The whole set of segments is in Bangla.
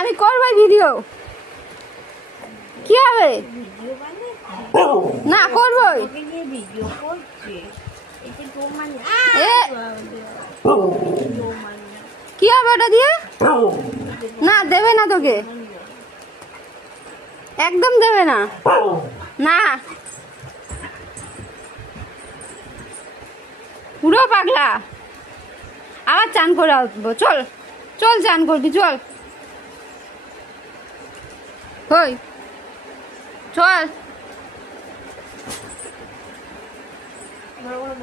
আমি করবো ভিডিও, কি হবে? না করবো, কি হবে ওটা দিয়ে? না দেবে না তোকে, একদম দেবে না। না পুরো পাগলা, আবার চান করে আসবো। চল চল চান করবি, চল কই চল।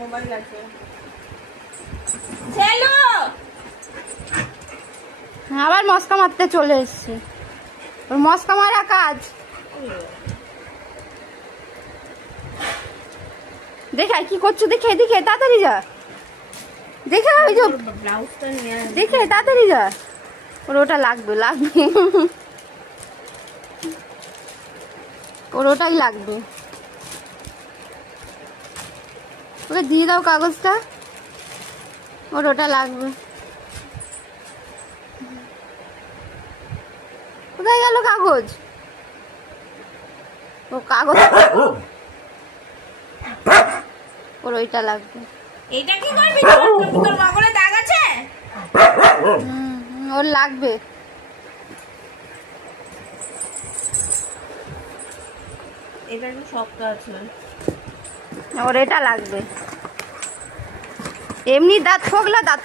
মোবাইল আছে, আবার মস্কা মারতে চলে এসছে, ওর মস্কা মারা কাজ। দেখে কি করছো, দেখে দেখে তাড়াতাড়ি যা, দেখে ওই যে দেখে তাড়াতাড়ি যা, ওর ওটা লাগবে লাগবে, ওর ওটাই লাগবে। ওকে দিয়ে দাও কাগজটা, ওর ওটা লাগবে। কোথায় গেল কাগজ? ও কাগজ, ওর ওইটা লাগবে। এটা কি করবি? তোর বগলে দাগ আছে? ওর লাগবে। এটা একটু শক্ত আছে, ওর এটা লাগবে। এমনি দাঁত ফোগলা, দাঁত